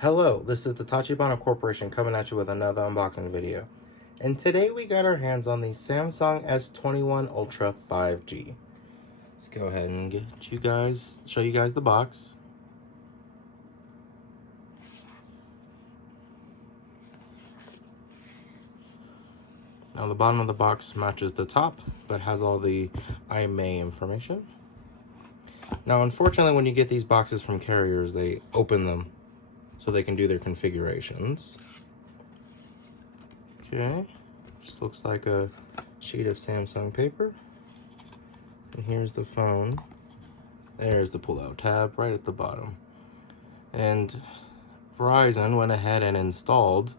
Hello, this is the Tachibana Corporation coming at you with another unboxing video. And today we got our hands on the Samsung S21 Ultra 5G. Let's go ahead and show you guys the box. Now the bottom of the box matches the top, but has all the IMEI information. Now unfortunately when you get these boxes from carriers, they open them so they can do their configurations. Okay, just looks like a sheet of Samsung paper. And here's the phone. There's the pull-out tab right at the bottom. And Verizon went ahead and installed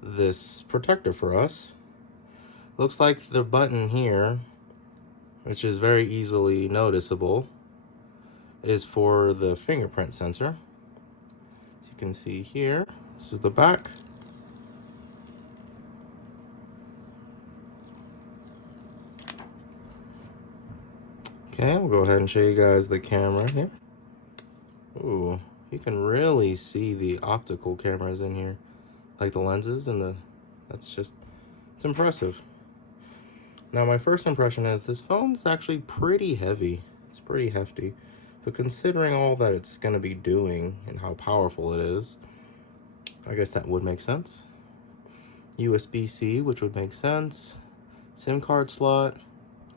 this protector for us. Looks like the button here, which is very easily noticeable, is for the fingerprint sensor. As you can see here, this is the back. Okay, we'll go ahead and show you guys the camera here. Ooh, you can really see the optical cameras in here, like the lenses and it's impressive. Now my first impression is this phone's actually pretty heavy. It's pretty hefty, but considering all that it's gonna be doing and how powerful it is, I guess that would make sense. USB-C, which would make sense. SIM card slot,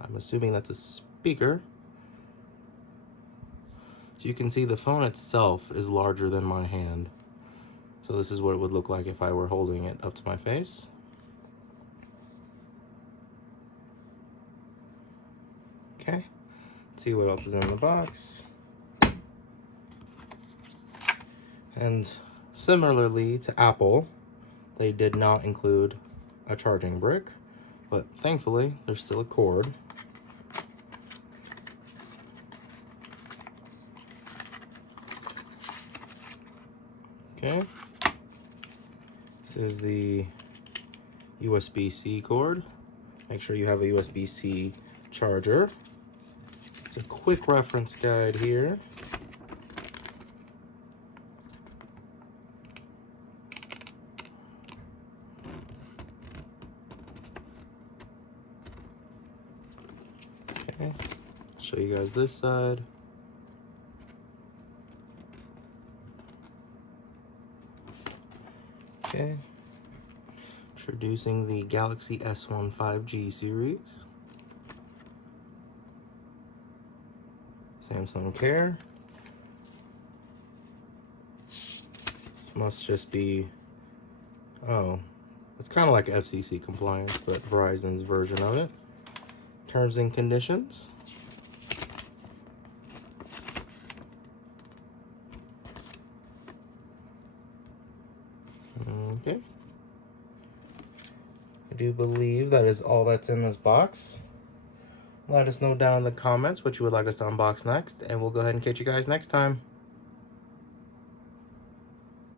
I'm assuming that's a speaker. So you can see the phone itself is larger than my hand. So this is what it would look like if I were holding it up to my face. Okay, let's see what else is in the box. And similarly to Apple, they did not include a charging brick, but thankfully there's still a cord. Okay, this is the USB-C cord. Make sure you have a USB-C charger. It's a quick reference guide here. Okay, show you guys this side. Okay, introducing the Galaxy S21 5G series. Samsung Care. This must just be, oh, it's kind of like FCC compliance, but Verizon's version of it. Terms and conditions. Okay. I do believe that is all that's in this box. Let us know down in the comments what you would like us to unbox next, and we'll go ahead and catch you guys next time.